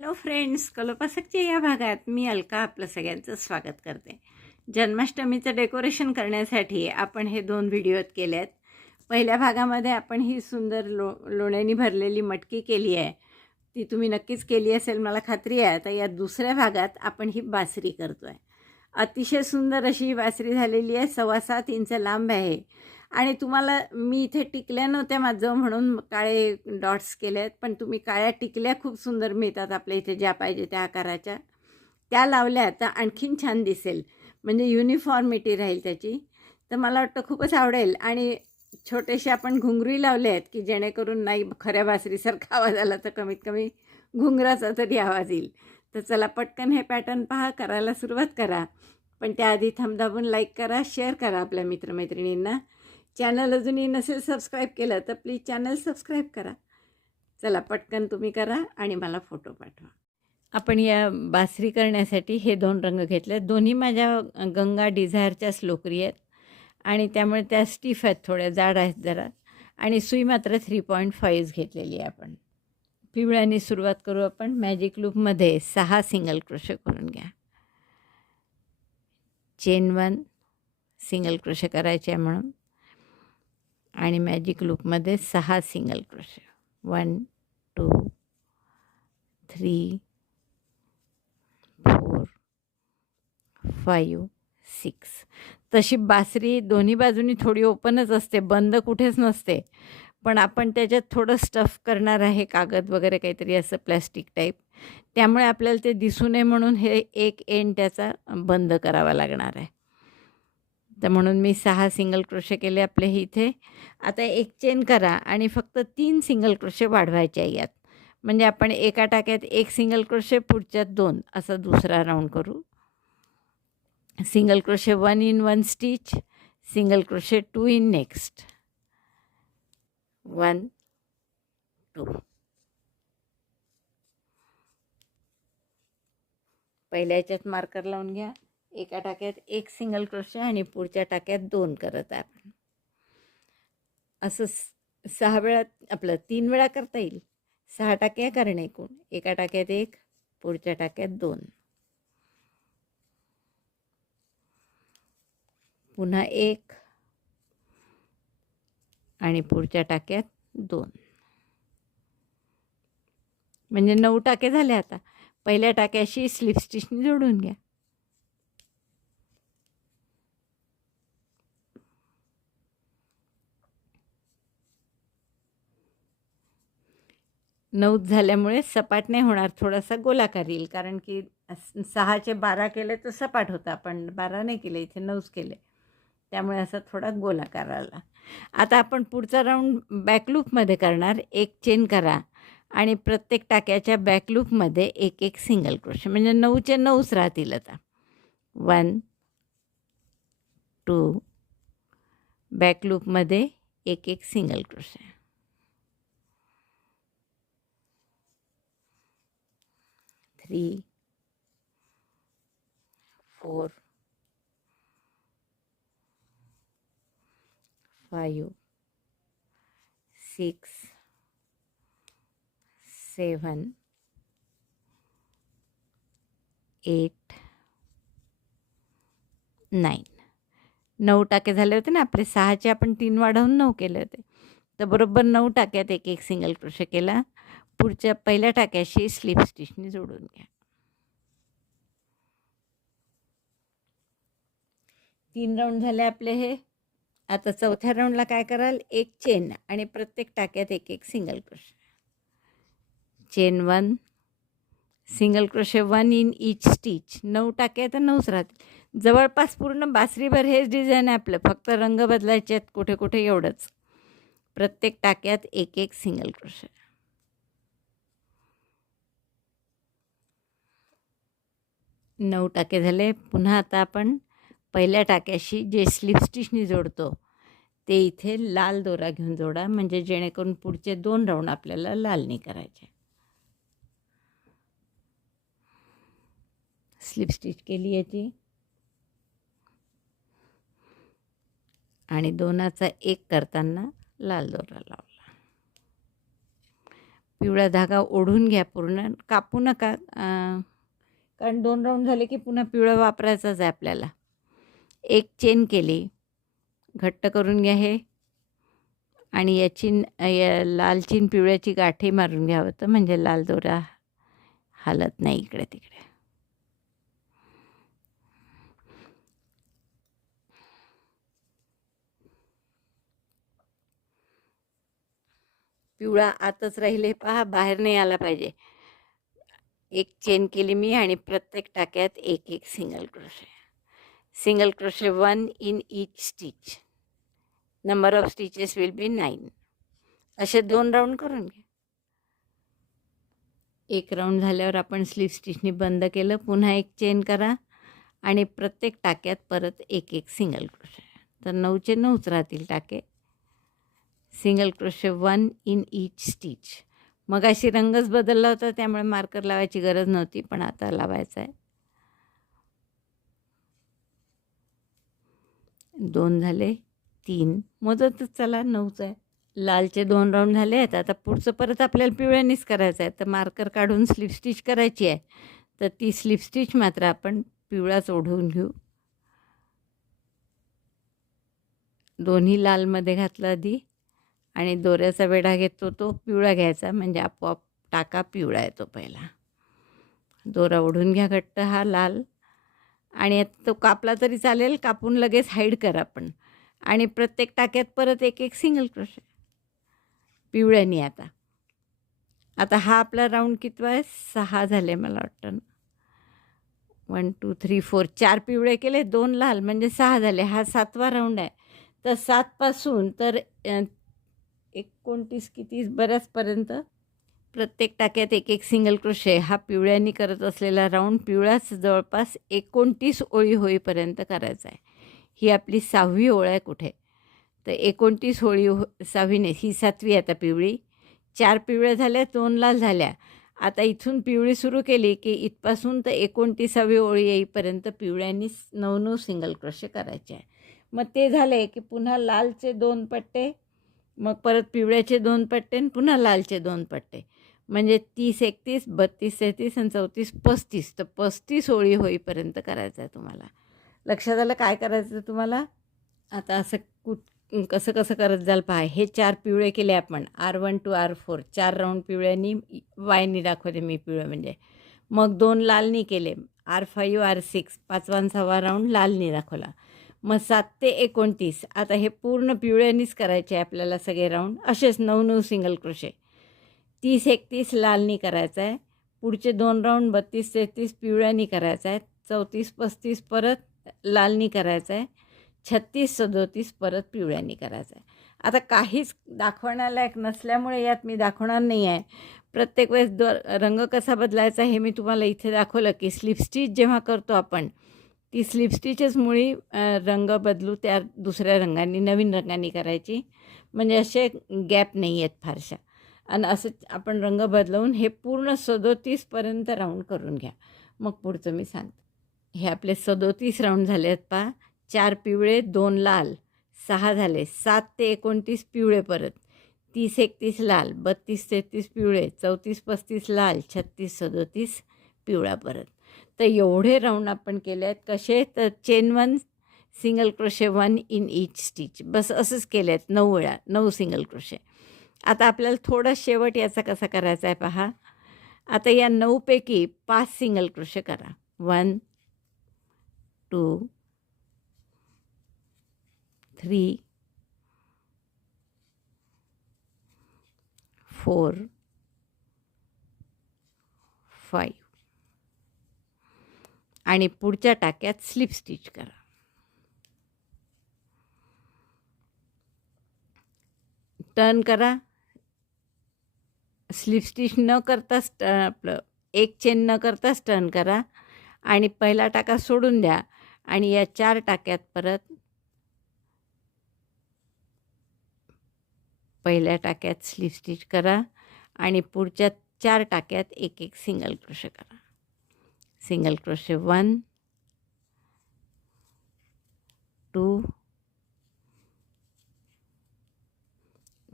Hello friends, कलोपासकच्या या भागात मी अलका आपलं सगळ्यांचं स्वागत करते. जन्माष्टमीचं डेकोरेशन करण्यासाठी आपण हे 2 व्हिडिओत केले आहेत. पहिल्या भागामध्ये आपण ही सुंदर लोण्यानी भरलेली मटकी केली आहे. ती तुम्ही नक्कीच केली असेल मला खात्री आहे. आता या दुसऱ्या भागात आपण ही बासरी करतो आहे. अतिशय सुंदर अशी ही बासरी झालेली आहे. 6.25 इंच लांब आहे आणि तुम्हाला मी इथे टिकल्या नव्हत्या माझं म्हणून काळे डॉट्स केले आहेत, पण तुम्ही काळ्या टिकल्या खूप सुंदर मिळतात आपल्या इथे ज्या पाहिजे त्या आकाराच्या, त्या लावल्या तर आणखीन छान दिसेल, म्हणजे युनिफॉर्मिटी राहील त्याची. तर मला वाटतं खूपच आवडेल. आणि छोटेसे आपण घुंगरूही लावले आहेत की जेणेकरून नाही खऱ्या बासरीसारखा आवाज आला तर कमीत कमी घुंगराचा तरी आवाज येईल. तर चला पटकन हे पॅटर्न पहा, करायला सुरुवात करा. पण त्याआधी दाबून लाईक करा, शेअर करा आपल्या मित्रमैत्रिणींना. चॅनल अजूनही नसेल सबस्क्राईब केलं तर प्लीज चॅनल सबस्क्राईब करा. चला पटकन तुम्ही करा आणि मला फोटो पाठवा. आपण या बासरी करण्यासाठी हे 2 रंग घेतले. दोन्ही माझ्या गंगा डिझायरच्या स्लोकरी आहेत आणि त्यामुळे त्या स्टिफ आहेत, थोड्या जाड आहेत जरा. आणि सुई मात्र 3.5 घेतलेली आहे आपण. पिवळ्याने सुरुवात करू आपण. मॅजिक लूपमध्ये 6 सिंगल क्रोशे करून घ्या. चेन 1 सिंगल क्रोशे करायचे आहे म्हणून, आणि मॅजिक लूपमध्ये 6 सिंगल क्रोशे. 1 2 3 4 5 6. तशी बासरी दोन्ही बाजूनी थोडी ओपनच असते, बंद कुठेच नसते. पण आपण त्याच्यात थोडं स्टफ करणार आहे, कागद वगैरे काहीतरी असं प्लॅस्टिक टाईप. त्यामुळे आपल्याला ते दिसू नये म्हणून हे एक एंड त्याचा बंद करावा लागणार आहे. तर म्हणून मी 6 सिंगल क्रोशे केले आपले इथे. आता एक चेन करा आणि फक्त 3 सिंगल क्रोशे वाढवायचे आहे यात. म्हणजे आपण एका टाक्यात 1 सिंगल क्रोशे, पुढच्यात 2 असा दुसरा राऊंड करू. Single crochet 1 in 1 stitch, single crochet 2 in next. 1 2. पहिल्या याच्यात मार्कर लावून घ्या. एका टाक्यात 1 सिंगल क्रोशे आणि पुढच्या टाक्यात 2 करत आहे आपण. असं 6 वेळा, आपलं 3 वेळा करता येईल. 6 टाक्या करणे एकूण. एका टाक्यात 1, पुढच्या टाक्यात 2, पुन्हा 1 आणि पुढच्या टाक्यात 2. म्हणजे 9 टाके झाले. आता पहिल्या टाक्याशी स्लिप स्टिचने जोडून घ्या. नऊच झाल्यामुळे सपाट नाही होणार, थोडासा गोलाकार येईल, कारण की 6चे 12 केले तर सपाट होता, पण 12 नाही केले, इथे 9च केले, त्यामुळे असा थोडा गोलाकार आला. आता आपण पुढचा राऊंड बॅकलूपमध्ये करणार. एक चेन करा आणि प्रत्येक टाक्याच्या बॅकलूपमध्ये एक एक सिंगल क्रोशे, म्हणजे 9चे 9च राहतील. आता 1 2, बॅकलूपमध्ये एक एक सिंगल क्रोशे. 3 4 5 6 7 8 9. 9 टाके झाले होते ना आपले. 6चे आपण 3 वाढवून 9 केले होते. तर बरोबर 9 टाक्यात एक एक सिंगल क्रोशे केला. पुढच्या पहिल्या टाक्याशी स्लिप स्टिचने जोडून घ्या. 3 राऊंड झाले आपले हे. आता चौथ्या राऊंडला काय कराल, एक चेन आणि प्रत्येक टाक्यात एक एक single crochet. Chain 1 single crochet 1 in each stitch. 9 टाके तर 9च राहतील. जवळपास पूर्ण बासरीभर हेच डिझाईन आहे आपलं, फक्त रंग बदलायचे आहेत कुठे कुठे, एवढंच. प्रत्येक टाक्यात एक एक सिंगल क्रोशे. 9 टाके झाले. पुन्हा आता आपण पहिल्या टाक्याशी जे स्लिप स्टिचनी जोडतो ते इथे लाल दोरा घेऊन जोडा, म्हणजे जेणेकरून पुढचे 2 राऊंड आपल्याला लाल नाही करायचे. स्लिप स्टिच केली याची आणि 2चा 1 करताना लाल दोरा लावला. पिवळा धागा ओढून घ्या पूर्ण, कापू नका, कारण 2 राऊंड झाले की पुन्हा पिवळा वापरायचाच आहे आपल्याला. एक चेन केली, घट्ट करून घ्या हे, आणि याची या लाल चीन पिवळ्याची गाठी मारून घ्यावं, तर म्हणजे लाल दोरा हालत नाही इकडे तिकडे. पिवळा आतच राहिले पहा, बाहेर नाही आला पाहिजे. एक चेन केली मी आणि प्रत्येक टाक्यात एक एक single crochet 1 in each stitch. Number of stitches will be 9. असे 2 राऊंड करून घ्या. एक राऊंड झाल्यावर आपण स्लीव स्टिचनी बंद केलं, पुन्हा एक चेन करा आणि प्रत्येक टाक्यात परत एक एक सिंगल क्रोशे. तर 9चे 9च राहतील टाके. Single crochet 1 in each stitch. मग अशी रंगच बदलला होता, त्यामुळे मार्कर लावायची गरज नव्हती, पण आता लावायचा आहे. 2 झाले, 3 मोजतच चला, 9च आहे. लालचे 2 राऊंड झाले आहेत. आता पुढचं परत आपल्याला पिवळ्यानीच करायचं आहे. तर मार्कर काढून स्लीव स्टिच करायची आहे. तर ती स्लीव स्टिच मात्र आपण पिवळाच ओढवून घेऊ. दोन्ही लालमध्ये घातलं आधी, आणि दोऱ्याचा वेढा घेतो तो पिवळा घ्यायचा, म्हणजे आपोआप टाका पिवळा येतो पहिला. दोरा ओढून घ्या घट्ट हा लाल, आणि तो कापला तरी चालेल, कापून लगेच हाईड करा आपण. आणि प्रत्येक टाक्यात परत एक एक सिंगल क्रोशे पिवळ्यानी. आता हा आपला राऊंड कितवा आहे? 6 झाले मला वाटतं. 1 2 3 4 4 पिवळे केले, 2 लाल, म्हणजे 6 झाले. हा 7वा राऊंड आहे. तर 7पासून तर 29 किती बऱ्याचपर्यंत प्रत्येक टाक्यात एक एक सिंगल क्रोशे. हा पिवळ्यांनी करत असलेला राऊंड पिवळाच जवळपास 29 ओळी होईपर्यंत करायचा आहे. ही आपली 6वी ओळ आहे कुठे. तर 29 ओळी 6वीने, ही 7वी आता पिवळी. 4 पिवळ्या झाल्या, 2 लाल झाल्या. आता इथून पिवळी सुरू केली की इथपासून तर 29वी ओळी येईपर्यंत पिवळ्यांनी 9 सिंगल क्रोशे करायचे आहे. मग ते झाले की पुन्हा लालचे 2 पट्टे, मग परत पिवळ्याचे 2 पट्टे, आणि पुन्हा लालचे 2 पट्टे, म्हणजे 30 31 32 33 आणि 34 35. तर 35 ओळी होईपर्यंत करायचं आहे तुम्हाला. लक्षात आलं काय करायचं तुम्हाला? आता असं कसं कसं करत जाल पहा. हे 4 पिवळे केले आपण, R1 to R4, 4 राऊंड पिवळ्यांनी, वायनी दाखवते मी पिवळं म्हणजे. मग 2 लालनी केले, R5 R6, 5वा आणि 6वा राऊंड लालनी दाखवला. मग 7 ते 29. आता हे पूर्ण पिवळ्यांनीच करायचे आहे आपल्याला सगळे राऊंड. असेच 9 सिंगल क्रोशे. 30 31 लालनी करायचं आहे. पुढचे 2 राऊंड 32 33 पिवळ्यांनी करायचं आहे. 34 35 परत लालनी करायचं आहे. 36 37 परत पिवळ्यांनी करायचं आहे. आता काहीच दाखवण्यालायक नसल्यामुळे यात मी दाखवणार नाही आहे. प्रत्येक वेळेस रंग कसा बदलायचा हे मी तुम्हाला इथे दाखवलं की स्लीव स्टिच जेव्हा करतो आपण, ती स्लीव स्टिचच मुळी रंग बदलू, त्या दुसऱ्या रंगांनी, नवीन रंगांनी करायची, म्हणजे असे गॅप नाही आहेत फारशा. आणि असं आपण रंग बदलवून हे पूर्ण 37पर्यंत राऊंड करून घ्या. मग पुढचं मी सांगते. हे आपले 37 राऊंड झाले आहेत पहा. 4 पिवळे 2 लाल, 6 झाले. 7 ते 29 पिवळे परत, 30 31 लाल, 32 33 पिवळे, 34 35 लाल, 36 37 पिवळा परत. तर एवढे राऊंड आपण केले आहेत. कसे? तर chain 1 single crochet 1 in each stitch. बस असंच केले आहेत 9 वेळा, 9 सिंगल क्रोशे. आता आपल्याला थोडा शेवट याचा कसा करायचा आहे पहा. आता या 9 पैकी 5 सिंगल क्रोशे करा. 1 2 3 4 5 आणि पुढच्या टाक्यात स्लिप स्टिच करा. टर्न करा. स्लिप स्टिच न करताच आपलं एक चेन न करताच टर्न करा आणि पहिला टाका सोडून द्या आणि या 4 टाक्यात परत पहिल्या टाक्यात स्लिप स्टिच करा आणि पुढच्या 4 टाक्यात एक एक सिंगल क्रोशे करा. सिंगल क्रोशे 1 2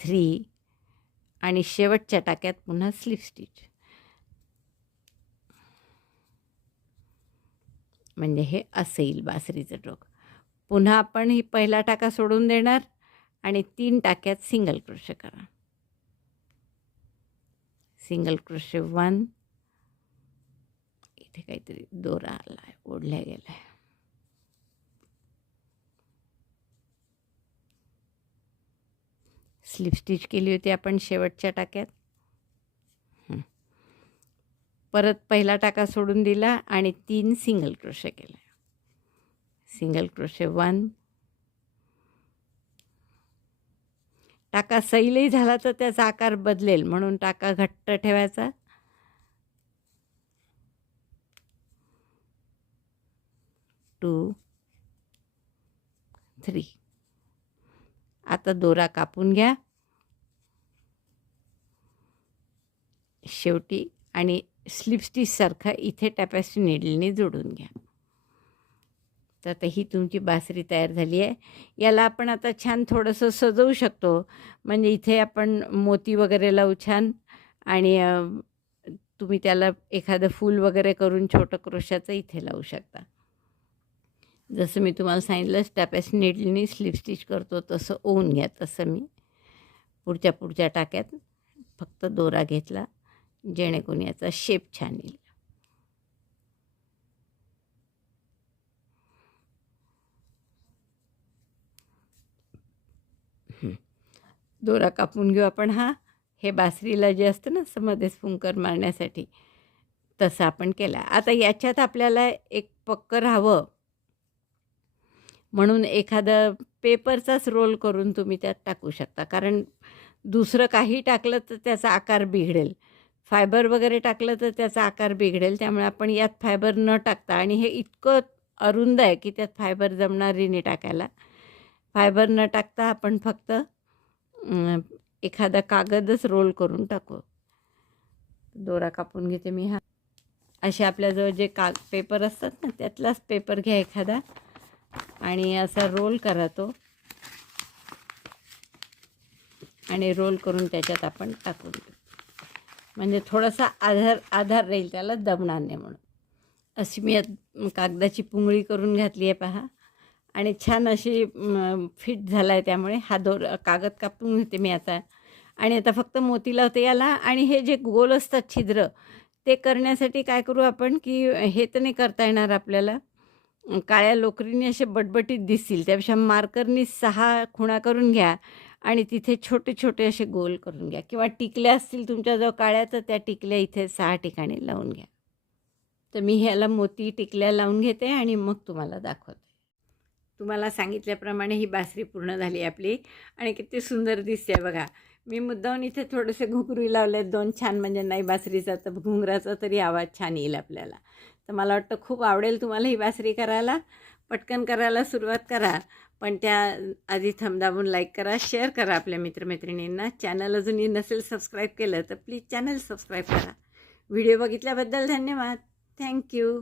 3 आणि शेवटच्या टाक्यात पुन्हा स्लिप स्टिच. म्हणजे हे असं येईल बासरीचं टोक. पुन्हा आपण ही पहिला टाका सोडून देणार आणि 3 टाक्यात सिंगल क्रोशे करा. सिंगल क्रोशे 1, इथे काहीतरी दोरा आला आहे, ओढल्या गेला आहे. स्लिप स्टिच केली होती आपण शेवटच्या टाक्यात. परत पहिला टाका सोडून दिला आणि 3 सिंगल क्रोशे केले. सिंगल क्रोशे 1, टाका सैलही झाला तर त्याचा आकार बदलेल म्हणून टाका घट्ट ठेवायचा. 2, 3. आता दोरा कापून घ्या शेवटी आणि स्लिप स्टिचसारखं इथे टॅपेस्ट्री नीडलने जोडून घ्या. तर आता ही तुमची बासरी तयार झाली आहे. याला आपण आता छान थोडंसं सजवू शकतो. म्हणजे इथे आपण मोती वगैरे लावू छान आणि तुम्ही त्याला एखादं फूल वगैरे करून छोटं क्रोशाचं इथे लावू शकता. जसं मी तुम्हाला सांगितलं टॅपेस्ट्री नीडलने स्लिप स्टिच करतो तसं ओवून घ्या. तसं मी पुढच्या टाक्यात फक्त दोरा घेतला जेणेकरून याचा शेप छान येईल. दोरा कापून घेऊ आपण. हे बासरीला जे असतं ना असं मध्येच फुंकर मारण्यासाठी तसं आपण केला. आता याच्यात आपल्याला एक पक्कं राहावं म्हणून एखादं पेपरचाच रोल करून तुम्ही त्यात टाकू शकता. कारण दुसरं काही टाकलं तर त्याचा आकार बिघडेल. फायबर वगैरे टाकलं तर त्याचा आकार बिघडेल. त्यामुळे आपण यात फायबर न टाकता, आणि हे इतकं अरुंद आहे की त्यात फायबर जमणारी नाही टाकायला. फायबर न टाकता आपण फक्त एखादा कागदच रोल करून टाकू. दोरा कापून घेते मी. असे आपल्याजवळ जे पेपर असतात ना त्यातलाच पेपर घ्या एखादा आणि असा रोल करा तो, आणि रोल करून त्याच्यात आपण टाकून देऊ. म्हणजे थोडासा आधार राहील त्याला, दबणार नाही म्हणून. अशी मी कागदाची पुंगळी करून घातली आहे पहा, आणि छान अशी फिट झाला आहे. त्यामुळे हा कागद कापून घेते मी आता, आणि आता फक्त मोती लावते याला. आणि हे जे गोल असतात छिद्र ते करण्यासाठी काय करू आपण की हे तर नाही करता येणार आपल्याला, काळ्या लोकरीने असे बटबटीत दिसतील त्यापेक्षा मार्करनी 6 खुणा करून घ्या आणि तिथे छोटे छोटे असे गोल करून घ्या. किंवा टिकल्या असतील तुमच्याजवळ काळ्या तर त्या टिकल्या इथे 6 ठिकाणी लावून घ्या. तर मी ह्याला मोती टिकल्या लावून घेते आणि मग तुम्हाला दाखवते. तुम्हाला सांगितल्याप्रमाणे ही बासरी पूर्ण झाली आपली, आणि किती सुंदर दिसते बघा. मी मुद्दामून इथे थोडेसे घुंगरू लावले 2 छान, म्हणजे नाही बासरीचा तर घुंगराचा तरी आवाज छान येईल आपल्याला. तर मला वाटतं खूप आवडेल तुम्हाला ही बासरी करायला. पटकन करायला सुरुवात करा, पण त्या आधी दाबून लाईक करा, शेअर करा आपल्या मित्रमैत्रिणींना. चॅनल अजूनही नसेल सबस्क्राईब केलं तर प्लीज चॅनल सबस्क्राईब करा. व्हिडिओ बघितल्याबद्दल धन्यवाद. थँक्यू.